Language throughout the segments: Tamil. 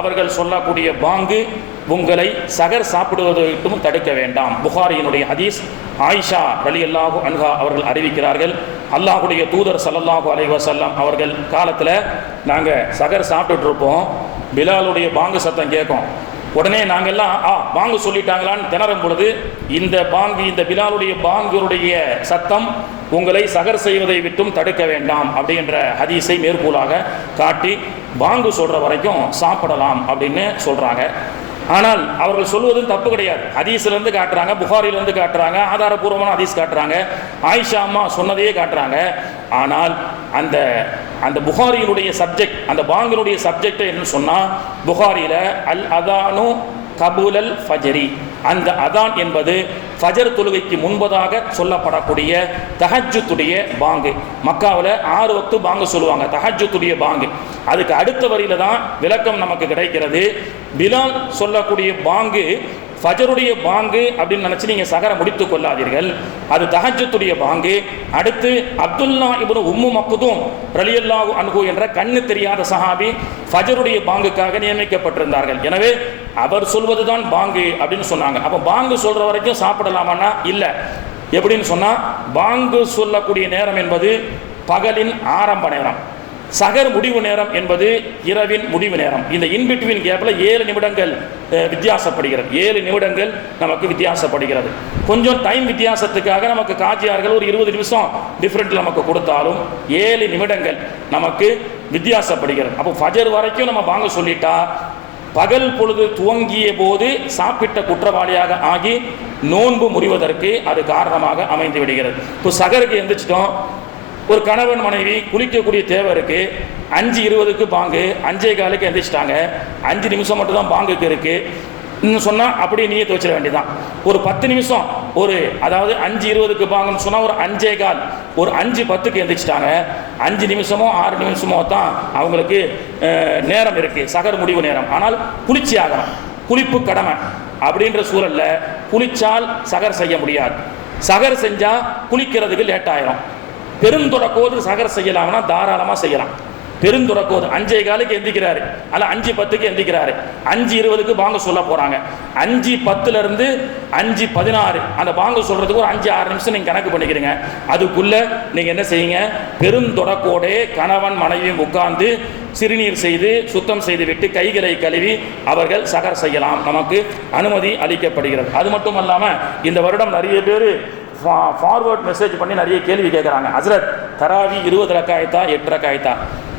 அவர்கள் சொல்லக்கூடிய பாங்கு உங்களை சகர் சாப்பிடுவதற்கும் தடுக்க வேண்டாம். புகாரியினுடைய ஹதீஸ் ஆயிஷா அலி அல்லாஹு அன்ஹா அவர்கள் அறிவிக்கிறார்கள். அல்லாஹுடைய தூதர் சல்லல்லாஹு அலைஹி வஸல்லம் அவர்கள் காலத்தில் நாங்கள் சகர் சாப்பிட்டுட்டு இருப்போம். பிலாலுடைய பாங்கு சத்தம் கேட்கும். உடனே நாங்கெல்லாம் ஆ பாங்கு சொல்லிட்டாங்களான்னு திணறும் பொழுது இந்த பாங்கு இந்த பிலாலுடைய பாங்குடைய சத்தம் உங்களை சகர் செய்வதை விட்டும் தடுக்க வேண்டாம் அப்படின்ற ஹதீஸை மேற்கூலாக காட்டி பாங்கு சொல்கிற வரைக்கும் சாப்பிடலாம் அப்படின்னு சொல்கிறாங்க ஆனால் அவர்கள் சொல்வதும் தப்பு கிடையாது. ஹதீஸ்லேருந்து காட்டுறாங்க புகாரிலேருந்து காட்டுறாங்க ஆதாரபூர்வமான ஹதீஸ் காட்டுறாங்க ஆயிஷா அம்மா சொன்னதையே காட்டுறாங்க. ஆனால் அந்த அந்த புகாரியினுடைய சப்ஜெக்ட் அந்த பாங்கினுடைய சப்ஜெக்ட் என்ன சொன்னால் புகாரியில் அல் அதானு கபூலல் ஃபஜரி. அந்த அதான் என்பது ஃபஜர் தொழுகைக்கு முன்பதாக சொல்லப்படக்கூடிய தஹஜுத்துடைய பாங்கு. மக்காவில் ஆறு வக்து பாங்கு சொல்லுவாங்க தஹஜுத்துடைய பாங்கு. அதுக்கு அடுத்த வரியில் தான் விளக்கம் நமக்கு கிடைக்கிறது. பிலால் சொல்லக்கூடிய பாங்கு ஃபஜருடைய பாங்கு அப்படின்னு நினச்சி நீங்கள் சகர முடித்து கொள்ளாதீர்கள். அது தஹஜத்துடைய பாங்கு. அடுத்து அப்துல்லா இப்னு உம்மு மக்குதும் ரலியல்லாஹு அன்ஹு என்ற கண்ணு தெரியாத சஹாபி ஃபஜருடைய பாங்குக்காக நியமிக்கப்பட்டிருந்தார்கள். எனவே அவர் சொல்வதுதான் பாங்கு அப்படின்னு சொன்னாங்க. அப்போ பாங்கு சொல்கிற வரைக்கும் சாப்பிடலாமான்னா இல்லை. எப்படின்னு சொன்னால் பாங்கு சொல்லக்கூடிய நேரம் என்பது பகலின் ஆரம்ப நேரம். சகர் முடிவு நேரம் என்பது இரவின் முடிவு நேரம். இந்த இன்பிட்வீன் கேப்பில் ஏழு நிமிடங்கள் வித்தியாசப்படுகிறது. ஏழு நிமிடங்கள் நமக்கு வித்தியாசப்படுகிறது. கொஞ்சம் டைம் வித்தியாசத்துக்காக நமக்கு காட்சியார்கள் ஒரு இருபது நிமிஷம் டிஃப்ரெண்ட் நமக்கு கொடுத்தாலும் ஏழு நிமிடங்கள் நமக்கு வித்தியாசப்படுகிறது. அப்போ ஃபஜர் வரைக்கும் நம்ம வாங்க சொல்லிட்டா பகல் பொழுது துவங்கிய போது சாப்பிட்ட குற்றவாளியாக ஆகி நோன்பு முறிவதற்கு அது காரணமாக அமைந்து விடுகிறது. இப்போ சகருக்கு எந்திரிச்சிட்டோம் ஒரு கணவன் மனைவி குளிக்கக்கூடிய தேவை இருக்கு. அஞ்சு இருபதுக்கு பாங்கு அஞ்சே காலுக்கு எந்திரிச்சிட்டாங்க. அஞ்சு நிமிஷம் மட்டும் தான் பாங்குக்கு இருக்கு. இன்னும் சொன்னால் அப்படியே நீயே வச்சிட வேண்டியதான் ஒரு பத்து நிமிஷம் ஒரு அதாவது அஞ்சு இருபதுக்கு பாங்கன்னு சொன்னால் ஒரு அஞ்சே கால். ஒரு அஞ்சு பத்துக்கு எந்திரிச்சிட்டாங்க. அஞ்சு நிமிஷமோ ஆறு நிமிஷமோ தான் அவங்களுக்கு நேரம் இருக்குது சகர் முடிவு நேரம். ஆனால் குளிர்ச்சி ஆகணும். குளிப்பு கடமை அப்படின்ற சூழல்ல குளிச்சால் சகர் செய்ய முடியாது. சகர் செஞ்சால் குளிக்கிறதுக்கு லேட் ஆயிரும். பெருந்தொடக்கோது சகர் செய்யலாம்னா தாராளமாக செய்யலாம். பெருந்துறக்கோது அஞ்சே காலுக்கு எந்திக்கிறாரு. அல்ல அஞ்சு பத்துக்கு எந்திக்கிறாரு. அஞ்சு இருபதுக்கு பாங்க சொல்ல போறாங்க. அஞ்சு பத்துல இருந்து அஞ்சு பதினாறு. அந்த பாங்க சொல்றதுக்கு ஒரு அஞ்சு ஆறு நிமிஷம் நீங்க கணக்கு பண்ணிக்கிறீங்க அதுக்குள்ள நீங்க என்ன செய்யுங்க? பெருந்தொடக்கோடே கணவன் மனைவியும் உட்கார்ந்து சிறுநீர் செய்து சுத்தம் செய்து விட்டு கைகளை கழுவி அவர்கள் சகர் செய்யலாம். நமக்கு அனுமதி அளிக்கப்படுகிறது. அது மட்டும் இல்லாம இந்த வருடம் நிறைய பேர் ஃபார்வர்ட் மெசேஜ் பண்ணி நிறைய கேள்வி கேட்குறாங்க ஹசரத் தராவி இருபது ரக்காயத்தா எட்டு ரக்காயத்தா.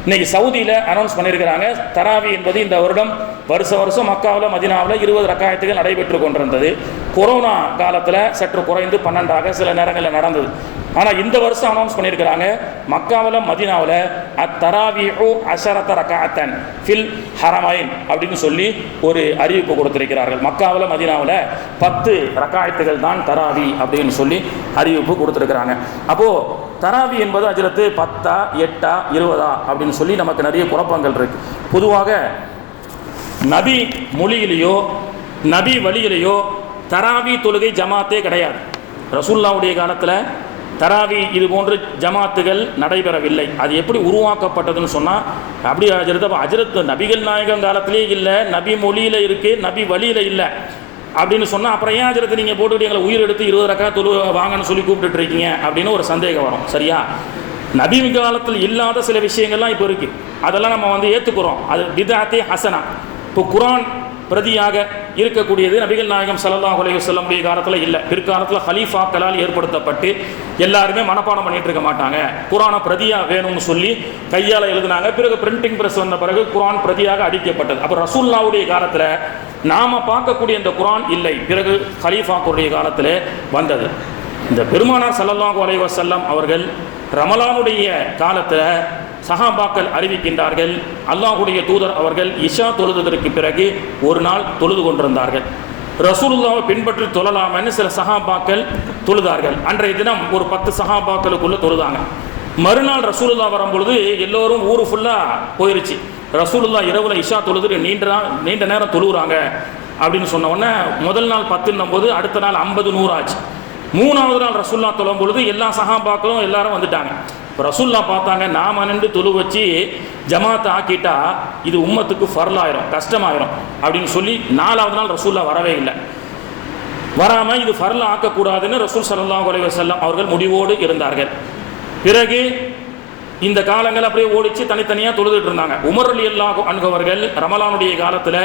இன்னைக்கு சவுதியில் அனௌன்ஸ் பண்ணியிருக்கிறாங்க தராவி என்பது இந்த வருடம் வருஷ வருஷம் மக்காவில் மதினாவில் இருபது ரக்காயத்துகள் நடைபெற்று கொண்டிருந்தது. கொரோனா காலத்தில் சற்று குறைந்து பன்னெண்டாக சில நேரங்களில் நடந்தது. ஆனால் இந்த வருஷம் அனௌன்ஸ் பண்ணியிருக்கிறாங்க மக்காவில் மதினாவில் அத்தராவி அஷரத்த ரக்காத்தன் ஃபில் ஹரமைன் அப்படின்னு சொல்லி ஒரு அறிவிப்பு கொடுத்திருக்கிறார்கள். மக்காவில் மதினாவில் பத்து ரக்காயத்துகள் தான் தராவி அப்படின்னு சொல்லி அறிவிப்பு கொடுத்துருக்குறாங்க. அப்போது தராவி என்பது அஜிலத்து பத்தா எட்டா இருபதா அப்படின்னு சொல்லி நமக்கு நிறைய குழப்பங்கள் இருக்குது பொதுவாக நபி மொழியிலேயோ நபி வழியிலேயோ தராவி தொழுகை ஜமாத்தே கிடையாது. ரசூல்லாவுடைய காலத்தில் தராவி இது போன்ற ஜமாத்துகள் நடைபெறவில்லை. அது எப்படி உருவாக்கப்பட்டதுன்னு சொன்னால் அப்படி அஜரத் அஜரத் நபிகள் நாயகம் காலத்திலே இல்லை நபி மொழியில் இருக்குது நபி வழியில் இல்லை அப்படின்னு சொன்னால் அப்புறம் ஏன் அஜரத்தை நீங்கள் போட்டுக்கிட்டு எங்களை உயிர் எடுத்து இருபது ரக்கா தொழு வாங்கன்னு சொல்லி கூப்பிட்டுட்டு இருக்கீங்க அப்படின்னு ஒரு சந்தேகம் வரும். சரியா? நபி காலத்தில் இல்லாத சில விஷயங்கள்லாம் இப்போ இருக்குது அதெல்லாம் நம்ம வந்து ஏற்றுக்கிறோம் அது விதாத்தே ஹசனா. இப்போ குரான் பிரதியாக இருக்கக்கூடியது நபிகள் நாயகம் சல்லாஹ் அலைய வஸல்லமுடைய காலத்தில் இல்லை. பிற்காலத்தில் ஹலீஃபாக்களால் ஏற்படுத்தப்பட்டு எல்லாருமே மனப்பாடம் பண்ணிட்டு இருக்க மாட்டாங்க. குரானை பிரதியாக வேணும்னு சொல்லி கையால் எழுதினாங்க. பிறகு பிரிண்டிங் பிரஸ் வந்த பிறகு குரான் பிரதியாக அடிக்கப்பட்டது. அப்போ ரசூல்லாவுடைய காலத்தில் நாம் பார்க்கக்கூடிய இந்த குரான் இல்லை. பிறகு ஹலீஃபாக்களுடைய காலத்தில் வந்தது. இந்த பெருமானார் ஸல்லல்லாஹு அலைஹி அவர்கள் ரமலானுடைய காலத்தில் சஹாபாக்கள் அறிவிக்கின்றார்கள் அல்லாஹுடைய தூதர் அவர்கள் இஷா தொழுததற்கு பிறகு ஒரு நாள் தொழுது கொண்டிருந்தார்கள். ரசூலுல்லாவை பின்பற்றி தொழலாமன்னு சில சஹாபாக்கள் தொழுதார்கள். அன்றைய தினம் ஒரு பத்து சகாபாக்களுக்குள்ளே தொழுதாங்க. மறுநாள் ரசூலுல்லா வரும்பொழுது எல்லோரும் ஊர் ஃபுல்லாக போயிருச்சு. ரசூலுல்லா இரவில் இஷா தொழுது நீண்ட நீண்ட நேரம் தொழுகிறாங்க அப்படின்னு சொன்ன உடனே முதல் நாள் பத்துன்னும் போது அடுத்த நாள் ஐம்பது நூறு ஆச்சு மூணாவது நாள் ரசுல்லா தொழும் பொழுது எல்லா சகாபாக்களும் எல்லாரும் வந்துட்டாங்க. இப்போ ரசுல்லா பார்த்தாங்க நாம நின்று தொழு வச்சு ஜமாத்தை ஆக்கிட்டா இது உம்மத்துக்கு ஃபர்லாயிரும் கஷ்டமாயிரும் அப்படின்னு சொல்லி நாலாவது நாள் ரசூல்லா வரவே இல்லை. வராமல் இது ஃபர்ல ஆக்கக்கூடாதுன்னு ரசூல் சல்லா அலைஹி செல்லம் அவர்கள் முடிவோடு இருந்தார்கள். பிறகு இந்த காலங்கள் அப்படியே ஓடிச்சு தனித்தனியாக தொழுதுட்டு இருந்தாங்க. உமர் அலி அல்லாஹு அன்கவர்கள் ரமலானுடைய காலத்தில்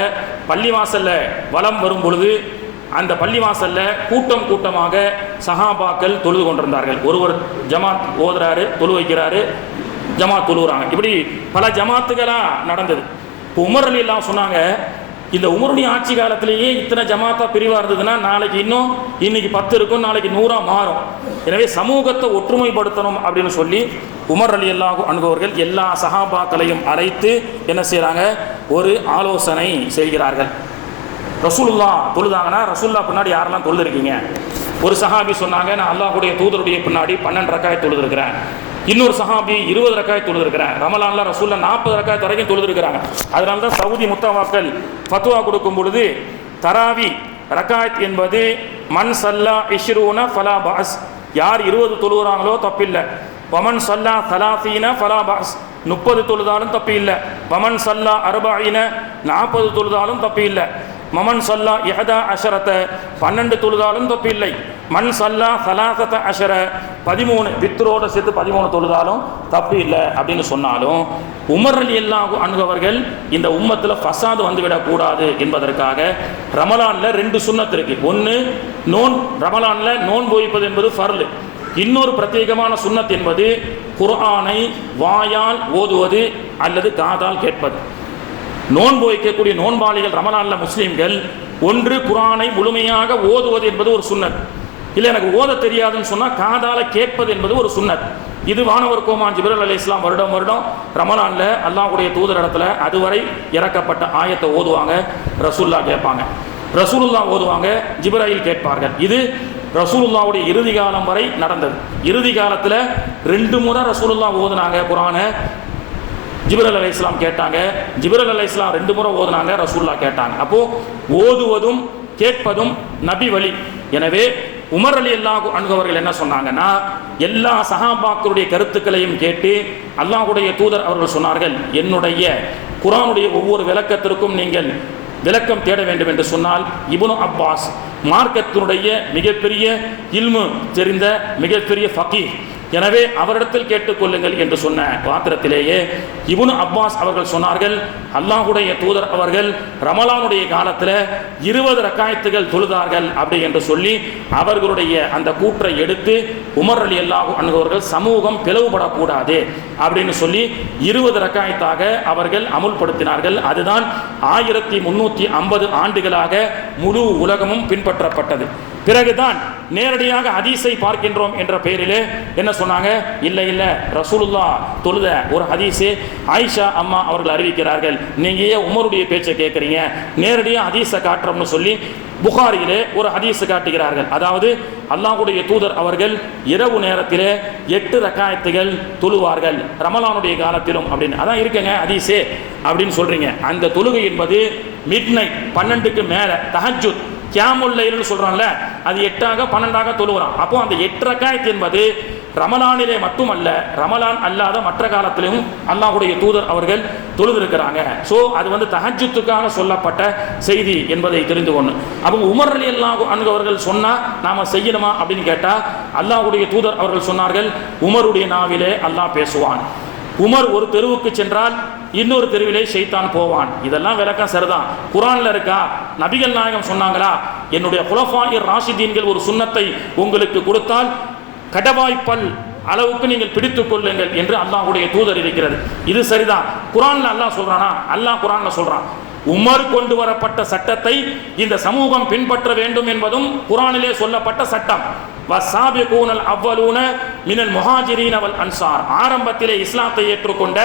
பள்ளிவாசலில் வலம் வரும் பொழுது அந்த பள்ளிவாசல்ல கூட்டம் கூட்டமாக சஹாபாக்கள் தொழுது கொண்டிருந்தார்கள். ஒருவர் ஜமாத் ஓதுறாரு தொழு வைக்கிறாரு ஜமாத் தொழுகிறாங்க இப்படி பல ஜமாத்துகளாக நடந்தது. இப்போ உமர் அலி எல்லாம் சொன்னாங்க இந்த உமருடைய ஆட்சி காலத்திலேயே இத்தனை ஜமாத்தா பிரிவாக இருந்ததுன்னா நாளைக்கு இன்னும் இன்னைக்கு பத்து இருக்கும் நாளைக்கு நூறா மாறும். எனவே சமூகத்தை ஒற்றுமைப்படுத்தணும் அப்படின்னு சொல்லி உமர் அலி அல்லாஹு அணுகுவர்கள் எல்லா சஹாபாக்களையும் அழைத்து என்ன செய்கிறாங்க ஒரு ஆலோசனை செய்கிறார்கள். ரசூலுல்லா தொழுதாங்கன்னா ரசூல்லா பின்னாடி யாரெல்லாம் தொழுதுருக்கீங்க? ஒரு சஹாபி சொன்னாங்க நான் அல்லாஹுடைய தூதருடைய பின்னாடி பன்னெண்டு ரக்காய் தொழுதுருக்கிறேன். இன்னொரு சஹாபி இருபது ரக்காய் தொழுதுருக்கிறேன். ரமலான்ல ரசூல்ல நாற்பது ரக்காய் வரைக்கும் தொழுதுருக்கிறாங்க. அதனால தான் சவுதி முத்தவாக்கள் ஃபத்துவா கொடுக்கும் பொழுது தராவி ரக்காயத் என்பது மன் சல்லா இஷ்ரூன ஃபலா பாஸ். யார் இருபது தொழுகிறாங்களோ தப்பில்லை. வமன் சல்லா சலாசீனா ஃபலா பாஸ். முப்பது தொழுதாலும் தப்பு இல்லை வமன் சல்லா அறுபாயின நாற்பது தொழுதாலும் தப்பு இல்லை மமன் சல்லா இஹதா அஷரத்தை பன்னெண்டு தொழுதாலும் தப்பு இல்லை மண் சல்லா சலாசத்த அஷர பதிமூணு வித்ரோட சேர்த்து பதிமூணு தொழுதாலும் தப்பு இல்லை அப்படின்னு சொன்னாலும் உமர் அலி எல்லா அணுகவர்கள் இந்த உம்மத்தில் ஃபசாது வந்துவிடக்கூடாது என்பதற்காக ரமலானில் ரெண்டு சுண்ணத்து இருக்கு. ஒன்று நோன் ரமலானில் நோன் போய்ப்பது என்பது ஃபர்லு. இன்னொரு பிரத்யேகமான சுண்ணத் என்பது குர்ஆனை வாயால் ஓதுவது அல்லது காதால் கேட்பது. நோன்பு வைக்கக்கூடிய நோன்பாளிகள் ரமலான்ல முஸ்லீம்கள் ஒன்று குரானை முழுமையாக ஓதுவது என்பது ஒரு சுன்னத் இல்லை எனக்கு ஓத தெரியாதுன்னு சொன்னால் காதால கேட்பது என்பது ஒரு சுன்னத் இது வானவர் கோமான் ஜிபரல் அலி இஸ்லாம் வருடம் வருடம் ரமலான்ல அல்லாஹ்வுடைய தூதர் இடத்துல அதுவரை இறக்கப்பட்ட ஆயத்தை ஓதுவாங்க ரசூல்லா கேட்பாங்க. ரசூலுல்லா ஓதுவாங்க ஜிப்ராயில் கேட்பார்கள். இது ரசூலுல்லாவுடைய இறுதி காலம் வரை நடந்தது. இறுதி காலத்தில் ரெண்டு முறை ரசூலுல்லா ஓதுனாங்க குரானை. ஜிபரல் அலை இஸ்லாம் கேட்டாங்க. ஜிபரல் அலை இஸ்லாம் ரெண்டு முறை ஓதுனாங்க ரசூல்லா கேட்டாங்க. அப்போ ஓதுவதும் கேட்பதும் நபி வழி. எனவே உமர் அலி அல்லாஹ் அணுகவர்கள் என்ன சொன்னாங்கன்னா எல்லா சஹாபாக்களுடைய கருத்துக்களையும் கேட்டு அல்லாஹுடைய தூதர் அவர்கள் சொன்னார்கள் என்னுடைய குரானுடைய ஒவ்வொரு விளக்கத்திற்கும் நீங்கள் விளக்கம் தேட வேண்டும் என்று சொன்னால் இபுனு அப்பாஸ் மார்க்கத்தினுடைய மிகப்பெரிய இல்மு தெரிந்த மிகப்பெரிய ஃபக்கீர் எனவே அவரிடத்தில் கேட்டுக்கொள்ளுங்கள் என்று சொன்ன பாத்திரத்திலேயே இவனு அப்பாஸ் அவர்கள் சொன்னார்கள் அல்லாஹுடைய தூதர் அவர்கள் ரமலானுடைய காலத்தில் இருபது ரக்காயத்துகள் தொழுதார்கள் அப்படி என்று சொல்லி அவர்களுடைய அந்த கூற்றை எடுத்து உமர் அலி அல்லாஹு அணுகவர்கள் சமூகம் பிளவுபடக்கூடாது அப்படின்னு சொல்லி இருபது ரக்காயத்தாக அவர்கள் அமுல்படுத்தினார்கள். அதுதான் ஆயிரத்தி முன்னூற்றி ஐம்பது ஆண்டுகளாக முழு உலகமும் பின்பற்றப்பட்டது. பிறகுதான் நேரடியாக ஹதீஸை பார்க்கின்றோம் என்ற பெயரிலே என்ன சொன்னாங்க? இல்லை இல்லை ரசூலுல்லா தொழுத ஒரு ஹதீஸு ஆயிஷா அம்மா அவர்கள் அறிவிக்கிறார்கள். நீங்கள் ஏன் உமருடைய பேச்சை கேட்குறீங்க. நேரடியாக ஹதீஸை காட்டுறோம்னு சொல்லி புகாரியிலே ஒரு ஹதீஸை காட்டுகிறார்கள். அதாவது அல்லாஹ்வுடைய தூதர் அவர்கள் இரவு நேரத்திலே எட்டு ரக்காயத்துகள் தொழுவார்கள். ரமலானுடைய காலத்திலும் அப்படின்னு. அதான் இருக்குங்க ஹதீஸே அப்படின்னு சொல்கிறீங்க அந்த தொழுகை என்பது மிட் நைட் பன்னெண்டுக்கு மேலே தஹஜுத் கியாமுல் சொல்கிறான்ல அது எட்டாக பன்னெண்டாக தொழுகிறான் அப்போ அந்த எட்டு ரக்காயத் என்பது ரமலானிலே மட்டுமல்ல ரமலான் அல்லாத மற்ற காலத்திலும் அல்லாஹுடைய தூதர் அவர்கள் தொழுதிருக்கிறாங்க. ஸோ அது வந்து தஹஜுத்துக்காக சொல்லப்பட்ட செய்தி என்பதை தெரிந்து கொண்டு. அவங்க உமர் அலி அல்லாஹ் அவர்கள் சொன்னால் நாம் செய்யணுமா? அப்படின்னு கேட்டால் அல்லாஹுடைய தூதர் அவர்கள் சொன்னார்கள் உமருடைய நாவிலே அல்லாஹ் பேசுவான். உமர் ஒரு தெருவுக்கு சென்றால் இன்னொரு தெருவிலே ஷைத்தான் போவான். இதெல்லாம் விளக்கம் சரிதான். குரான்ல இருக்கா? நபிகள் நாயகம் சொன்னாங்களா? என்னுடைய குலஃபாயிர் ராஷிதீன்கள் ஒரு சுன்னத்தை உங்களுக்கு கொடுத்தால் கடவாய்ப்பல் அளவுக்கு நீங்கள் பிடித்துக் கொள்ளுங்கள் என்று அல்லாஹுடைய தூதர் இருக்கிறது. இது சரிதான். குரான்ல அல்லாஹ் சொல்றானா? அல்லாஹ் குரான்ல சொல்றான். உமர் கொண்டு வரப்பட்ட சட்டத்தை இந்த சமூகம் பின்பற்ற வேண்டும் என்பதும் குரானிலே சொல்லப்பட்ட சட்டம். வசாபிகூனல் அவ்வலூன மினல் முஹாஜிரீன் அவல் அன்சார். ஆரம்பத்திலே இஸ்லாத்தை ஏற்றுக்கொண்ட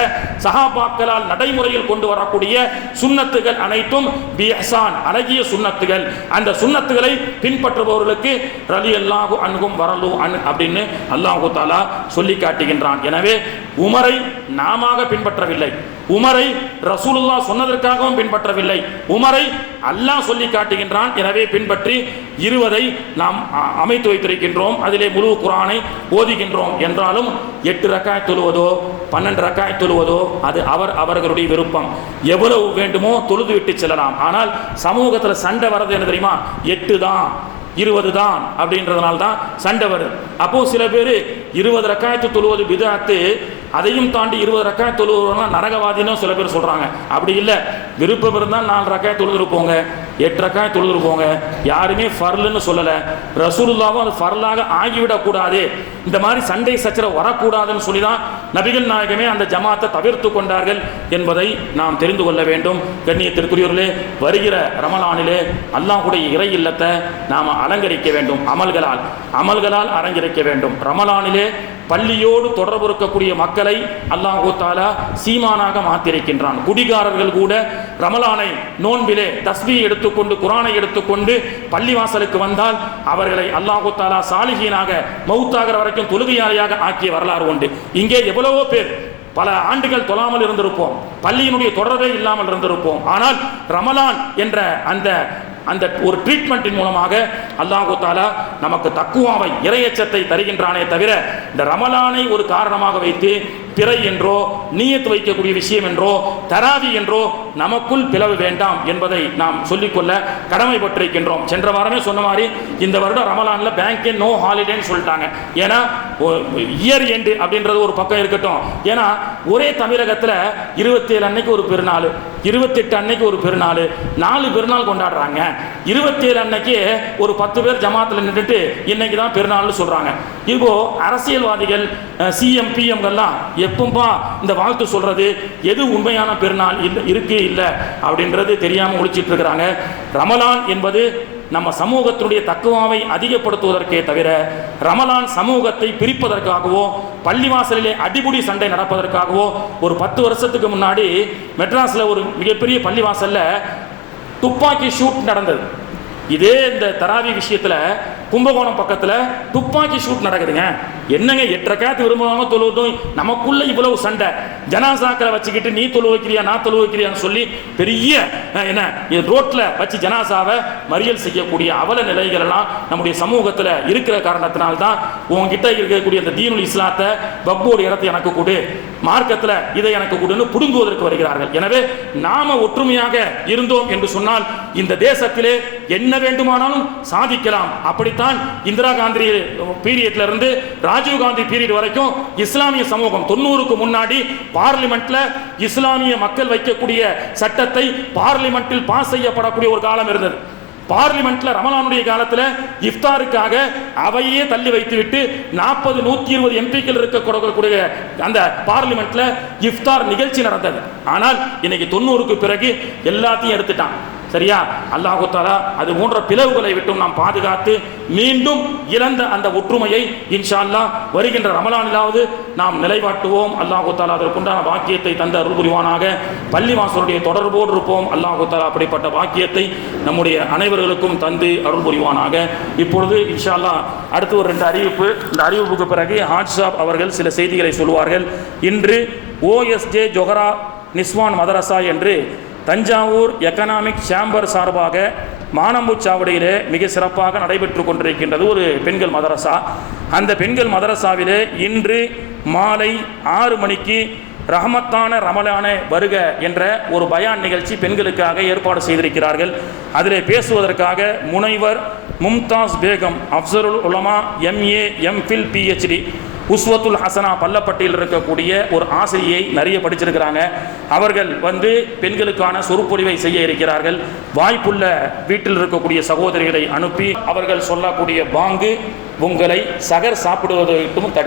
சஹாபாக்களால் நடைமுறையில் கொண்டு வரக்கூடிய சுண்ணத்துகள் அனைத்தும் பிஹசான் அழகிய சுண்ணத்துகள். அந்த சுன்னத்துகளை பின்பற்றுபவர்களுக்கு ரலி அல்லாஹு அணுகும் வரலு அன் அப்படின்னு அல்லாஹு தாலா சொல்லி காட்டுகின்றான். எனவே உமரை நாமாக பின்பற்றவில்லை. உமரை ரசூலுல்லா சொன்னதற்காகவும் பின்பற்றவில்லை. உமரை அல்லாஹ் சொல்லி காட்டுகின்றான். எனவே பின்பற்றி இருவதை நாம் அ- அமைத்து வைத்திருக்கின்றோம். அதிலே முழு குரானை ஓதுகின்றோம். என்றாலும் எட்டு ரக்காய் தொழுவதோ பன்னெண்டு ரக்காய் தொழுவதோ அது அவர் அவர்களுடைய விருப்பம். எவ்வளவு வேண்டுமோ தொழுது விட்டு செல்லலாம். ஆனால் சமூகத்தில் சண்டை வர்றது என்ன தெரியுமா? எட்டு தான் இருபது தான் அப்படின்றதுனால தான் சண்டை வருது. அப்போது சில பேர் இருபது ரக்காயத்து தொழுவது விதாத்து அதையும் தாண்டி இருபது ரக்காய் தொழுவதுலாம் நரகவாதின்னு சில பேர் சொல்கிறாங்க அப்படி இல்லை. விருப்பம் இருந்தால் நாலு ரக்காய் தொழுதுருப்போங்க எட்டு ரக்காய் தொழுதுருப்போங்க யாருமே ஃபர்லுன்னு சொல்லலை. ரசூலுல்லாவும் அது ஃபர்லாக ஆகிவிடக்கூடாது இந்த மாதிரி சண்டை சச்சரவு வரக்கூடாதுன்னு சொல்லி தான் நபிகள் நாயகமே அந்த ஜமாத்தை தவிர்த்து கொண்டார்கள் என்பதை நாம் தெரிந்து கொள்ள வேண்டும். கண்ணியத்திற்குரியவர்களே வருகிற ரமலானிலே அல்லாஹுடைய இறை இல்லத்தை நாம் அலங்கரிக்க வேண்டும். அமல்களால் அமல்களால் அலங்கரிக்க வேண்டும். ரமலானிலே பள்ளியோடு தொடர்பு இருக்கக்கூடிய மக்களை அல்லாஹூ தாலா சீமானாக மாற்றிருக்கின்றான் குடிகாரர்கள் கூட ரமலானை நோன்பிலே தஸ்மி எடுத்துக்கொண்டு குரானை எடுத்துக்கொண்டு பள்ளிவாசலுக்கு வந்தால் அவர்களை அல்லாஹூ தாலா சாலிகீனாக மௌத்தாகிற வரைக்கும் தொழுகையாளியாக ஆக்கிய வரலாறு உண்டு. இங்கே எவ்வளவோ பேர் பல ஆண்டுகள் தொழாமல் இருந்திருப்போம். பள்ளியினுடைய தொடர்பே இல்லாமல் இருந்திருப்போம். ஆனால் ரமலான் என்ற அந்த அந்த ஒரு ட்ரீட்மெண்ட்டின் மூலமாக அல்லாஹு தாலா நமக்கு தக்குவாவை இரையச்சத்தை தருகின்றானே தவிர இந்த ரமலானை ஒரு காரணமாக வைத்து பிறை என்றோ நீயத்து வைக்கக்கூடிய விஷயம் என்றோ தராவி என்றோ நமக்குள் பிளவு வேண்டாம் என்பதை நாம் சொல்லிக்கொள்ள கடமைப்பட்டிருக்கின்றோம். சென்ற வாரமே சொன்ன மாதிரி இந்த வருடம் ரமலான்ல பேங்கே நோ ஹாலிடேன்னு சொல்லிட்டாங்க. ஏன்னா இயர் எண்டு அப்படின்றது ஒரு பக்கம் இருக்கட்டும். ஏன்னா ஒரே தமிழகத்தில் இருபத்தேழு அன்னைக்கு ஒரு பெருநாள் இருபத்தெட்டு அன்னைக்கு ஒரு பெருநாள் நாலு பெருநாள் கொண்டாடுறாங்க. இருபத்தேழு அன்னைக்கு ஒரு பத்து பேர் ஜமாத்தில் நின்றுட்டு இன்னைக்கு தான் பெருநாள்னு சொல்றாங்க. இப்போ அரசியல்வாதிகள் சிஎம் பிஎம்கள்லாம் எப்பம்பா இந்த வாழ்த்து சொல்றது? எது உண்மையான பெருநாள் இல்லை இருக்கு இல்லை அப்படின்றது தெரியாமல் ஒழிச்சிட்டு இருக்கிறாங்க. ரமலான் என்பது நம்ம சமூகத்தினுடைய தக்குவாவை அதிகப்படுத்துவதற்கே தவிர ரமலான் சமூகத்தை பிரிப்பதற்காகவோ பள்ளிவாசலிலே அடிபுடி சண்டை நடப்பதற்காகவோ ஒரு பத்து வருஷத்துக்கு முன்னாடி மெட்ராஸில் ஒரு மிகப்பெரிய பள்ளிவாசல்ல துப்பாக்கி ஷூட் நடந்தது. இதே இந்த தராவி விஷயத்தில் கும்பகோணம் பக்கத்தில் துப்பாக்கி ஷூட் நடக்குதுங்க. என்னங்க எட்டரை காத்து விரும்புவாங்க தொழுவதும் நமக்குள்ள இவ்வளவு சண்டை. ஜனாசாக்களை வச்சுக்கிட்டு நீ தொழு வைக்கிறியா நான் தொழு வைக்கிறியான்னு சொல்லி பெரிய என்ன ரோட்ல வச்சு ஜனாசாவை மறியல் செய்யக்கூடிய அவல நிலைகள் எல்லாம் நம்முடைய சமூகத்தில் இருக்கிற காரணத்தினால்தான் உங்ககிட்ட இருக்கக்கூடிய அந்த தீனுல் இஸ்லாத்தை பப்போடு இடத்தை எனக்கு கொடு மார்க்கத்தில் இதை எனக்கு கொடுன்னு புடுங்குவதற்கு வருகிறார்கள். எனவே நாம ஒற்றுமையாக இருந்தோம் என்று சொன்னால் இந்த தேசத்திலே என்ன வேண்டுமானாலும் சாதிக்கலாம். அப்படித்தான் இந்திரா காந்தி பீரியட்ல இருந்து ராஜீவ் காந்தி பீரியட் வரைக்கும் இஸ்லாமிய சமூகம் தொண்ணூறுக்கு முன்னாடி பார்லிமெண்ட்ல இஸ்லாமிய மக்கள் வைக்கக்கூடிய சட்டத்தை பார்லிமெண்ட்டில் பாஸ் செய்யப்படக்கூடிய ஒரு காலம் இருந்தது. பார்லிமெண்ட்ல ரமலானுடைய காலத்தில் இஃப்தாருக்காக அவையே தள்ளி வைத்துவிட்டு நாற்பது நூத்தி இருபது எம்பிக்கள் இருக்க கொடுக்கக்கூடிய அந்த பார்லிமெண்ட்ல இஃப்தார் நிகழ்ச்சி நடந்தது. ஆனால் இன்னைக்கு தொண்ணூறுக்கு பிறகு எல்லாத்தையும் எடுத்துட்டான் சரியா? அல்லாஹு தாலா அது போன்ற பிளவுகளை விட்டும் நாம் பாதுகாத்து மீண்டும் இழந்த அந்த ஒற்றுமையை இன்ஷா அல்லாஹ் வருகின்ற ரமலானிலாவது நாம் நிலைவாட்டுவோம் அல்லாஹு தாலா அதற்குண்டான பாக்கியத்தை தந்த அருள் புரிவானாக. பள்ளிவாசலுடைய தொடர்போடு இருப்போம். அல்லாஹு தாலா அப்படிப்பட்ட பாக்கியத்தை நம்முடைய அனைவர்களுக்கும் தந்து அருள் புரிவானாக. இப்பொழுது இன்ஷா அல்லாஹ் அடுத்து ஒரு ரெண்டு அறிவிப்பு. இந்த அறிவிப்புக்கு பிறகு ஹாட்ஸாப் அவர்கள் சில செய்திகளை சொல்வார்கள். இன்று ஓஎஸ்ஜே ஜொஹரா நிஸ்வான் மதரசா என்று தஞ்சாவூர் எக்கனாமிக் சேம்பர் சார்பாக மானம்பூச்சாவடியிலே மிக சிறப்பாக நடைபெற்று கொண்டிருக்கின்றது ஒரு பெண்கள் மதரசா. அந்த பெண்கள் மதரசாவிலே இன்று மாலை ஆறு மணிக்கு ரஹமத்தான ரமலான வருக என்ற ஒரு பயான் நிகழ்ச்சி பெண்களுக்காக ஏற்பாடு செய்திருக்கிறார்கள். அதிலே பேசுவதற்காக முனைவர் மும்தாஸ் பேகம் அப்சருல் உலமா MA MPhil PhD Uswathul Hasana பள்ளப்பட்டியில் இருக்கக்கூடிய ஒரு ஆசிரியை நிறைய படிச்சிருக்கிறாங்க. அவர்கள் வந்து பெண்களுக்கான சொற்பொழிவை செய்ய இருக்கிறார்கள். வாய்ப்புள்ள வீட்டில் இருக்கக்கூடிய சகோதரிகளை அனுப்பி அவர்கள் சொல்லக்கூடிய பாங்கு உங்களை சகர் சாப்பிடுவதற்கும் தடுக்க